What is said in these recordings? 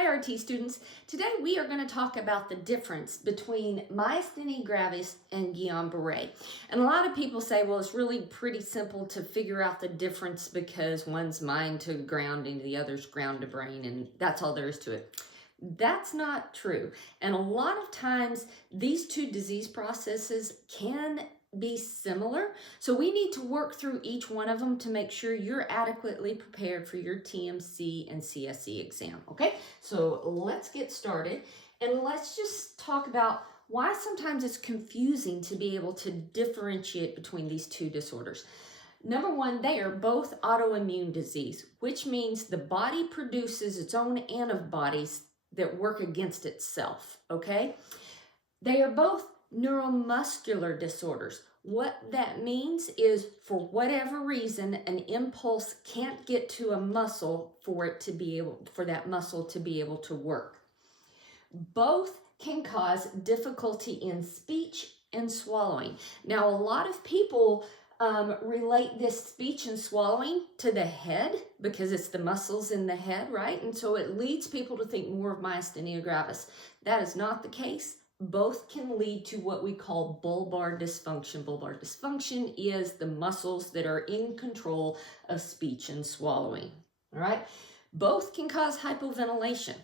Hi RT students, today we are going to talk about the difference between Myasthenia Gravis and Guillain-Barré. And a lot of people say, well, it's really pretty simple to figure out the difference because one's mind to ground and the other's ground to brain, and that's all there is to it. That's not true. And a lot of times these two disease processes can be similar. So we need to work through each one of them to make sure you're adequately prepared for your TMC and CSE exam. Okay, so let's get started and let's just talk about why sometimes it's confusing to be able to differentiate between these two disorders. Number one, they are both autoimmune disease, which means the body produces its own antibodies that work against itself, okay? They are both neuromuscular disorders. What that means is, for whatever reason, an impulse can't get to a muscle for that muscle to be able to work. Both can cause difficulty in speech and swallowing. Now, a lot of people relate this speech and swallowing to the head because it's the muscles in the head, right? And so it leads people to think more of myasthenia gravis. That is not the case. Both can lead to what we call bulbar dysfunction. Bulbar dysfunction is the muscles that are in control of speech and swallowing, all right? Both can cause hypoventilation.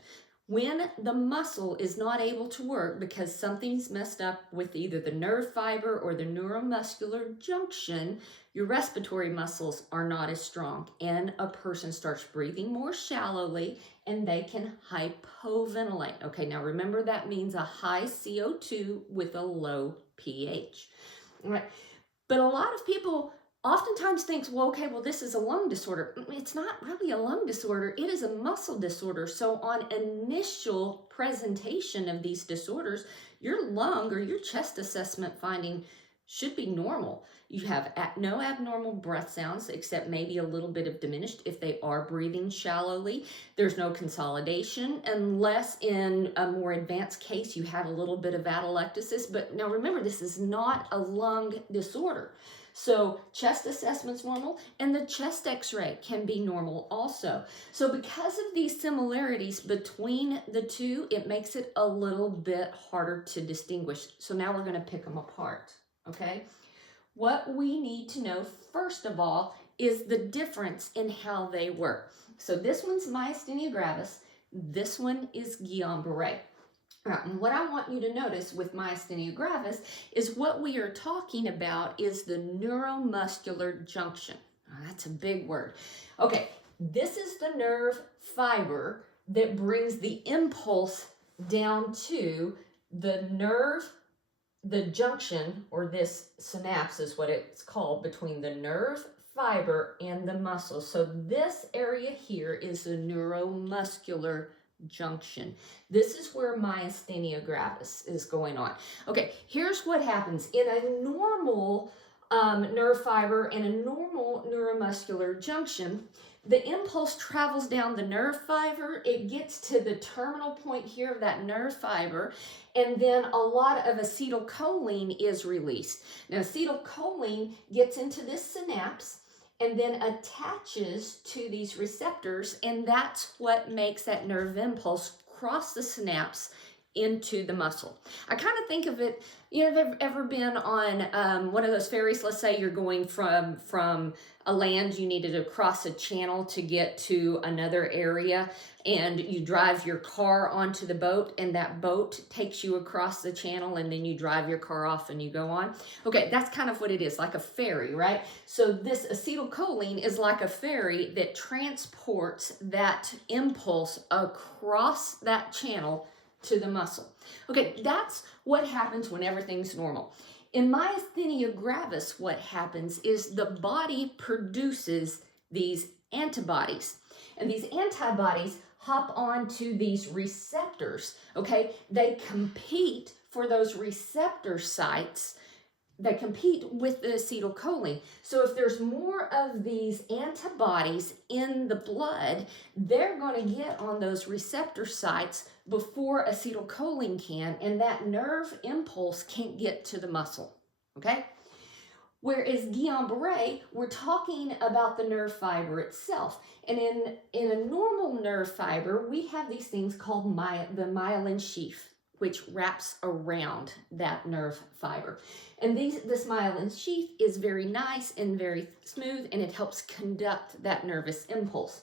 When the muscle is not able to work because something's messed up with either the nerve fiber or the neuromuscular junction, your respiratory muscles are not as strong and a person starts breathing more shallowly and they can hypoventilate. Okay, now remember that means a high CO2 with a low pH. All right, but a lot of people oftentimes thinks, well, okay, well, this is a lung disorder. It's not really a lung disorder. It is a muscle disorder. So on initial presentation of these disorders, your lung or your chest assessment finding should be normal. You have no abnormal breath sounds, except maybe a little bit of diminished if they are breathing shallowly. There's no consolidation, unless in a more advanced case you have a little bit of atelectasis. But now remember, this is not a lung disorder. So chest assessment's normal, and the chest x-ray can be normal also. So because of these similarities between the two, it makes it a little bit harder to distinguish. So now we're going to pick them apart, okay? What we need to know, first of all, is the difference in how they work. So this one's myasthenia gravis. This one is Guillain-Barré. And what I want you to notice with myasthenia gravis is what we are talking about is the neuromuscular junction. Oh, that's a big word. Okay, this is the nerve fiber that brings the impulse down to the nerve, the junction, or this synapse is what it's called, between the nerve fiber and the muscle. So this area here is the neuromuscular junction. This is where myasthenia gravis is going on. Okay, here's what happens. In a normal nerve fiber and a normal neuromuscular junction, the impulse travels down the nerve fiber, it gets to the terminal point here of that nerve fiber, and then a lot of acetylcholine is released. Now, acetylcholine gets into this synapse and then attaches to these receptors, and that's what makes that nerve impulse cross the synapse into the muscle. I kind of think of it, you know, have ever been on one of those ferries? Let's say you're going from a land, you needed to cross a channel to get to another area, and you drive your car onto the boat, and that boat takes you across the channel, and then you drive your car off and you go on. Okay, that's kind of what it is, like a ferry, right? So this acetylcholine is like a ferry that transports that impulse across that channel to the muscle. Okay, that's what happens when everything's normal. In myasthenia gravis, what happens is the body produces these antibodies, and these antibodies hop onto these receptors, okay? They compete for those receptor sites. They compete with the acetylcholine. So if there's more of these antibodies in the blood, they're going to get on those receptor sites before acetylcholine can, and that nerve impulse can't get to the muscle, okay? Whereas Guillain-Barré, we're talking about the nerve fiber itself. And in a normal nerve fiber, we have these things called the myelin sheath, which wraps around that nerve fiber. And this myelin sheath is very nice and very smooth, and it helps conduct that nervous impulse.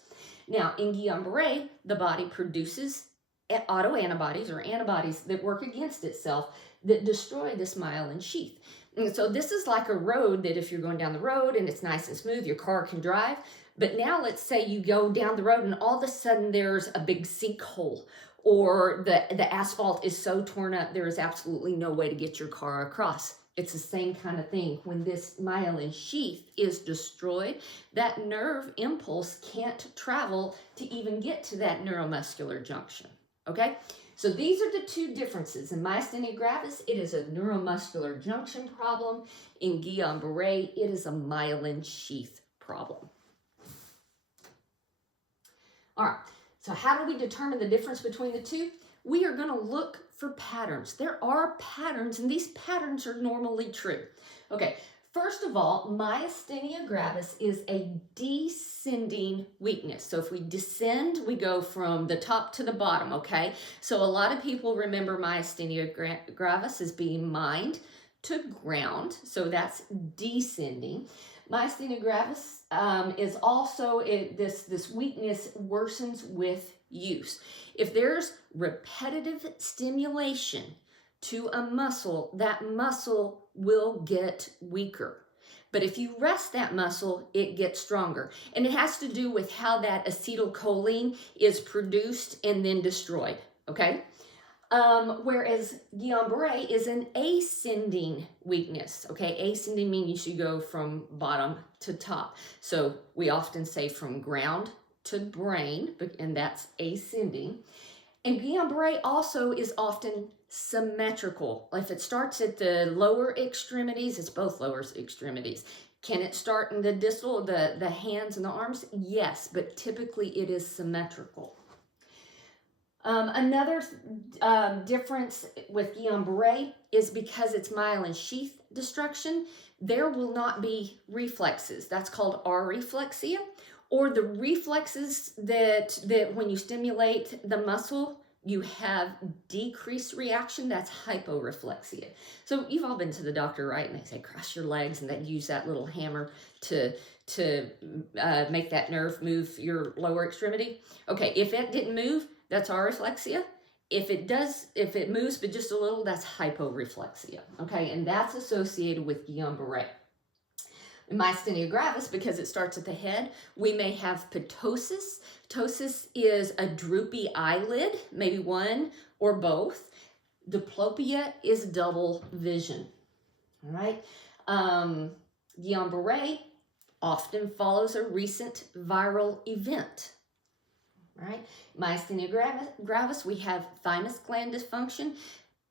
Now, in Guillain-Barré, the body produces autoantibodies or antibodies that work against itself that destroy this myelin sheath. And so this is like a road that if you're going down the road and it's nice and smooth, your car can drive. But now let's say you go down the road and all of a sudden there's a big sinkhole, or the asphalt is so torn up there is absolutely no way to get your car across. It's the same kind of thing. When this myelin sheath is destroyed, that nerve impulse can't travel to even get to that neuromuscular junction. Okay? So these are the two differences. In myasthenia gravis, it is a neuromuscular junction problem. In Guillain-Barré, it is a myelin sheath problem. All right, so how do we determine the difference between the two? We are going to look for patterns. There are patterns, and these patterns are normally true. Okay, first of all, myasthenia gravis is a descending weakness. So if we descend, we go from the top to the bottom, okay? So a lot of people remember myasthenia gravis as being mind to ground, so that's descending. Myasthenia gravis is also, this weakness worsens with use. If there's repetitive stimulation to a muscle, that muscle will get weaker. But if you rest that muscle, it gets stronger. And it has to do with how that acetylcholine is produced and then destroyed, okay? Whereas Guillain-Barré is an ascending weakness, okay? Ascending means you go from bottom to top. So we often say from ground to brain, and that's ascending. And Guillain-Barré also is often symmetrical. If it starts at the lower extremities, it's both lower extremities. Can it start in the distal, the hands and the arms? Yes, but typically it is symmetrical. Another difference with Guillain-Barré is because it's myelin sheath destruction, there will not be reflexes. That's called areflexia, or the reflexes that when you stimulate the muscle, you have decreased reaction. That's hyporeflexia. So you've all been to the doctor, right? And they say cross your legs, and they use that little hammer to make that nerve move your lower extremity. Okay, if it didn't move, that's areflexia. If it moves but just a little, that's hyporeflexia. Okay, and that's associated with Guillain-Barré. In myasthenia gravis, because it starts at the head, we may have ptosis. Ptosis is a droopy eyelid, maybe one or both. Diplopia is double vision. All right. Guillain-Barré often follows a recent viral event. Right? Myasthenia gravis, we have thymus gland dysfunction.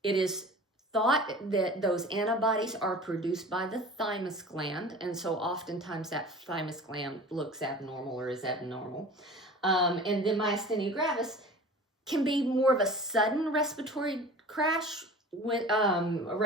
It is thought that those antibodies are produced by the thymus gland, and so oftentimes that thymus gland looks abnormal or is abnormal. And then myasthenia gravis can be more of a sudden respiratory crash with a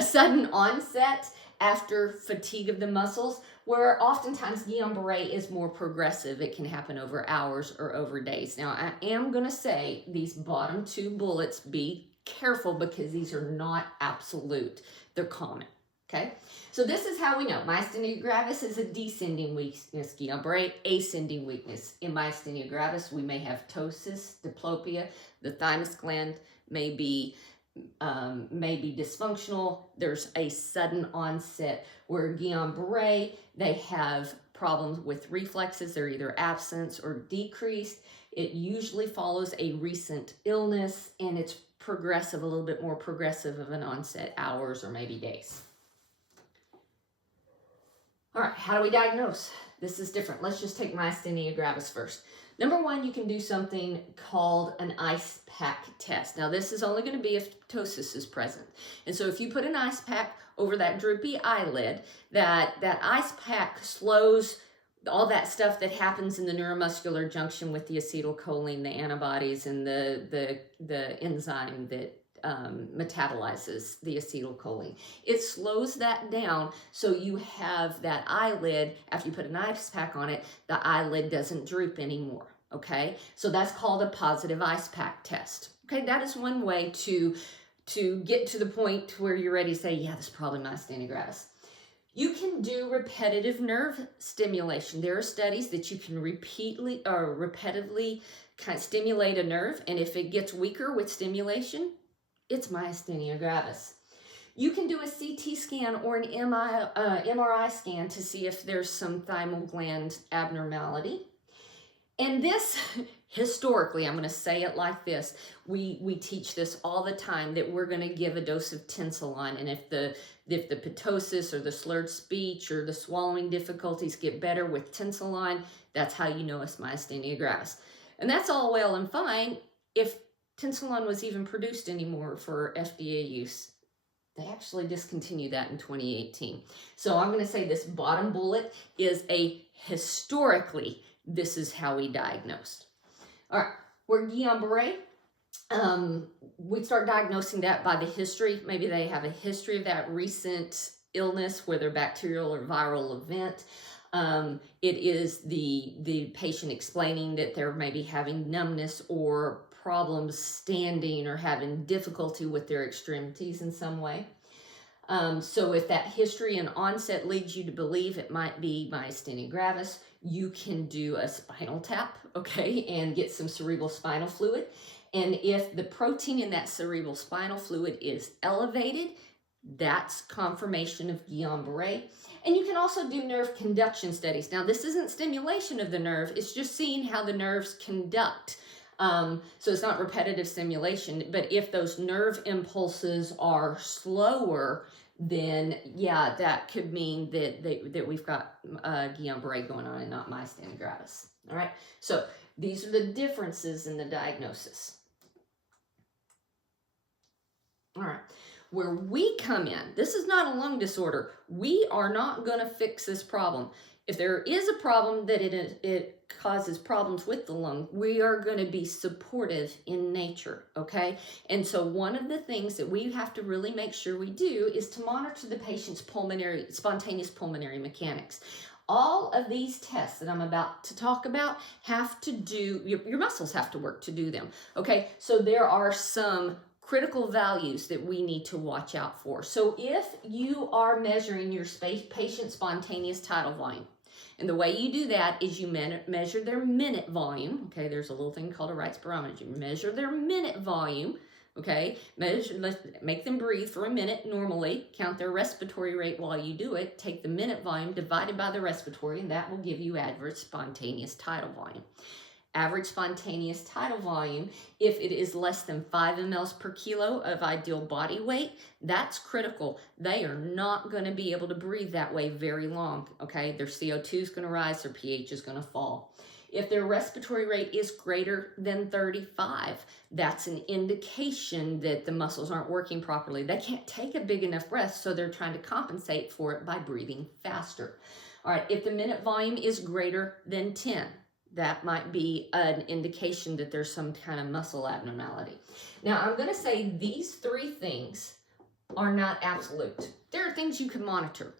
sudden onset after fatigue of the muscles, where oftentimes Guillain-Barré is more progressive. It can happen over hours or over days. Now, I am going to say these bottom two bullets, be careful because these are not absolute. They're common, okay? So this is how we know. Myasthenia gravis is a descending weakness. Guillain-Barré, ascending weakness. In myasthenia gravis, we may have ptosis, diplopia. The thymus gland may be dysfunctional. There's a sudden onset. Where Guillain-Barré, they have problems with reflexes. They're either absent or decreased. It usually follows a recent illness, and it's progressive, a little bit more progressive of an onset, hours or maybe days. All right, how do we diagnose? This is different. Let's just take myasthenia gravis first. Number one, you can do something called an ice pack test. Now, this is only going to be if ptosis is present. And so if you put an ice pack over that droopy eyelid, that ice pack slows all that stuff that happens in the neuromuscular junction with the acetylcholine, the antibodies, and the enzyme that metabolizes the acetylcholine. It slows that down so you have that eyelid, after you put an ice pack on it, the eyelid doesn't droop anymore, okay? So that's called a positive ice pack test. Okay, that is one way to get to the point where you're ready to say, yeah, this is probably myasthenia gravis. You can do repetitive nerve stimulation. There are studies that you can repetitively kind of stimulate a nerve, and if it gets weaker with stimulation, it's myasthenia gravis. You can do a CT scan or an MRI scan to see if there's some thymal gland abnormality. And this, historically, I'm going to say it like this, we teach this all the time, that we're going to give a dose of Tensilon, and if the ptosis or the slurred speech or the swallowing difficulties get better with Tensilon, that's how you know it's myasthenia gravis. And that's all well and fine if Tensilon was even produced anymore for FDA use. They actually discontinued that in 2018. So I'm going to say this bottom bullet is a historically, this is how we diagnosed. All right, we're Guillain-Barré. We start diagnosing that by the history. Maybe they have a history of that recent illness, whether bacterial or viral event. It is the patient explaining that they're maybe having numbness or problems standing or having difficulty with their extremities in some way. So if that history and onset leads you to believe it might be myasthenia gravis, you can do a spinal tap, okay, and get some cerebral spinal fluid. And if the protein in that cerebral spinal fluid is elevated, that's confirmation of Guillain-Barré. And you can also do nerve conduction studies. Now, this isn't stimulation of the nerve, it's just seeing how the nerves conduct. So it's not repetitive stimulation, but if those nerve impulses are slower, then yeah, that could mean that we've got Guillain-Barré going on and not myasthenia gravis. All right, so these are the differences in the diagnosis. All right, where we come in, this is not a lung disorder. We are not going to fix this problem. If there is a problem that it causes problems with the lung, we are going to be supportive in nature, okay? And so one of the things that we have to really make sure we do is to monitor the patient's spontaneous pulmonary mechanics. All of these tests that I'm about to talk about have to do, your muscles have to work to do them, okay? So there are some critical values that we need to watch out for. So if you are measuring your patient's spontaneous tidal volume, and the way you do that is you measure their minute volume, okay? There's a little thing called a right spirometer. You measure their minute volume, okay? Make them breathe for a minute normally, count their respiratory rate while you do it, take the minute volume divided by the respiratory, and that will give you average spontaneous tidal volume. Average spontaneous tidal volume, if it is less than 5 mLs per kilo of ideal body weight, that's critical. They are not going to be able to breathe that way very long, okay? Their CO2 is going to rise, their pH is going to fall. If their respiratory rate is greater than 35, that's an indication that the muscles aren't working properly. They can't take a big enough breath, so they're trying to compensate for it by breathing faster. All right, if the minute volume is greater than 10, that might be an indication that there's some kind of muscle abnormality. Now, I'm going to say these three things are not absolute. There are things you can monitor.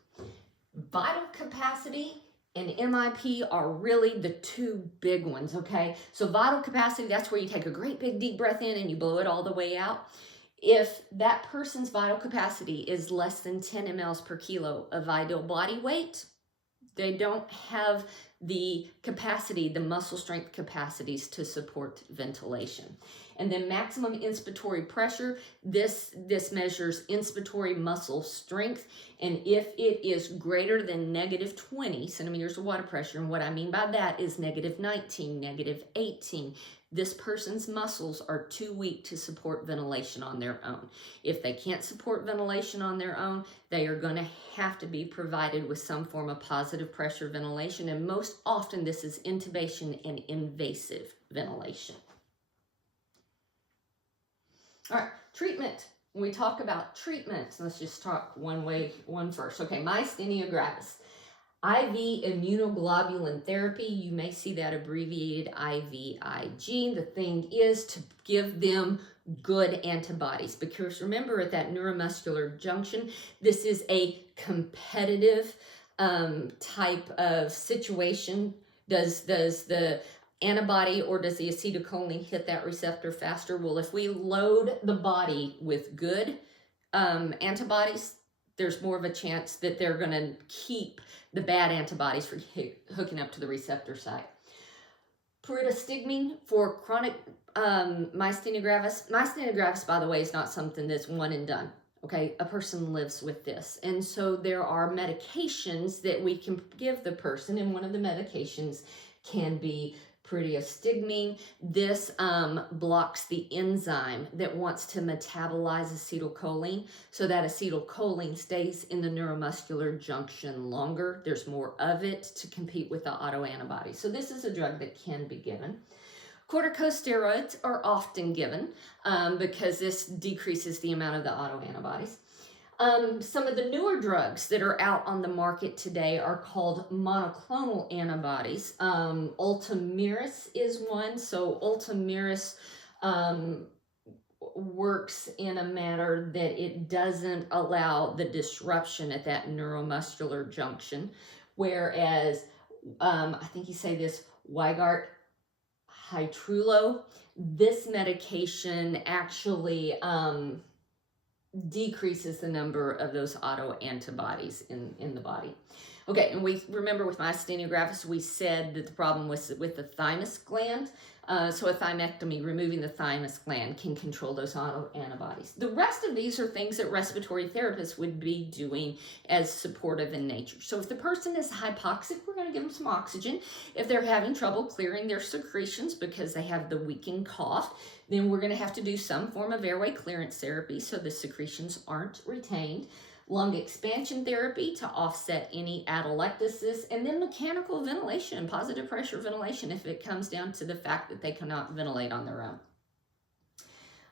Vital capacity and MIP are really the two big ones, okay? So vital capacity, that's where you take a great big deep breath in and you blow it all the way out. If that person's vital capacity is less than 10 mLs per kilo of ideal body weight, they don't have the capacity, the muscle strength capacities to support ventilation. And then maximum inspiratory pressure, this measures inspiratory muscle strength. And if it is greater than negative 20 centimeters of water pressure, and what I mean by that is negative 19, negative 18, this person's muscles are too weak to support ventilation on their own. If they can't support ventilation on their own, they are going to have to be provided with some form of positive pressure ventilation, and most often this is intubation and invasive ventilation. All right, treatment. When we talk about treatment, let's just talk one first. Okay, myasthenia gravis. IV immunoglobulin therapy, you may see that abbreviated IVIG. The thing is to give them good antibodies, because remember at that neuromuscular junction, this is a competitive type of situation. Does the antibody or does the acetylcholine hit that receptor faster? Well, if we load the body with good antibodies, there's more of a chance that they're going to keep the bad antibodies from hooking up to the receptor site. Pyridostigmine for chronic myasthenia gravis. Myasthenia gravis, by the way, is not something that's one and done. Okay, a person lives with this. And so there are medications that we can give the person, and one of the medications can be pyridostigmine. This blocks the enzyme that wants to metabolize acetylcholine, so that acetylcholine stays in the neuromuscular junction longer. There's more of it to compete with the autoantibodies. So this is a drug that can be given. Corticosteroids are often given because this decreases the amount of the autoantibodies. Some of the newer drugs that are out on the market today are called monoclonal antibodies. Ultomiris is one. So Ultomiris works in a manner that it doesn't allow the disruption at that neuromuscular junction, whereas I think you say this, Weigart Hytrulo, this medication actually decreases the number of those autoantibodies in the body. Okay, and we remember with myasthenia gravis, we said that the problem was with the thymus gland. So a thymectomy, removing the thymus gland, can control those autoantibodies. The rest of these are things that respiratory therapists would be doing as supportive in nature. So if the person is hypoxic, we're going to give them some oxygen. If they're having trouble clearing their secretions because they have the wheezing cough, then we're going to have to do some form of airway clearance therapy so the secretions aren't retained. Lung expansion therapy to offset any atelectasis, and then mechanical ventilation, positive pressure ventilation if it comes down to the fact that they cannot ventilate on their own.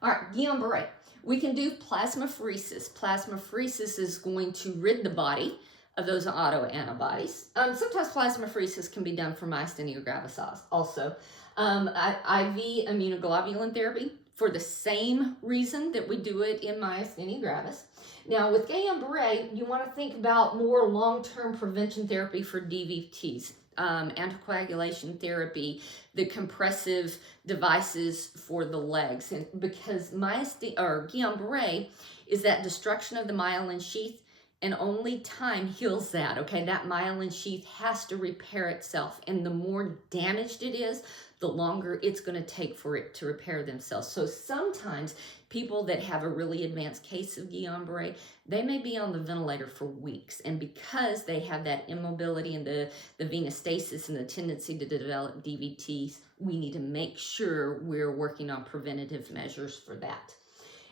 All right, Guillain-Barré. We can do plasmapheresis. Plasmapheresis is going to rid the body of those autoantibodies. Sometimes plasmapheresis can be done for myasthenia gravis also. IV immunoglobulin therapy for the same reason that we do it in myasthenia gravis. Now with Guillain-Barré, you want to think about more long-term prevention therapy for DVTs, anticoagulation therapy, the compressive devices for the legs, and because Guillain-Barré is that destruction of the myelin sheath, and only time heals that, okay? That myelin sheath has to repair itself, and the more damaged it is, the longer it's going to take for it to repair themselves. So sometimes people that have a really advanced case of Guillain-Barré, they may be on the ventilator for weeks. And because they have that immobility and the venous stasis and the tendency to develop DVTs, we need to make sure we're working on preventative measures for that.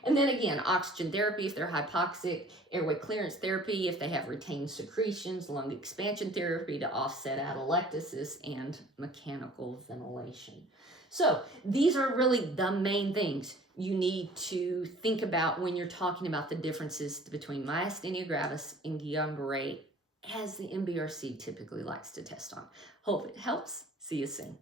And then again, oxygen therapy if they're hypoxic, airway clearance therapy if they have retained secretions, lung expansion therapy to offset atelectasis, and mechanical ventilation. So these are really the main things you need to think about when you're talking about the differences between myasthenia gravis and Guillain-Barré, as the NBRC typically likes to test on. Hope it helps. See you soon.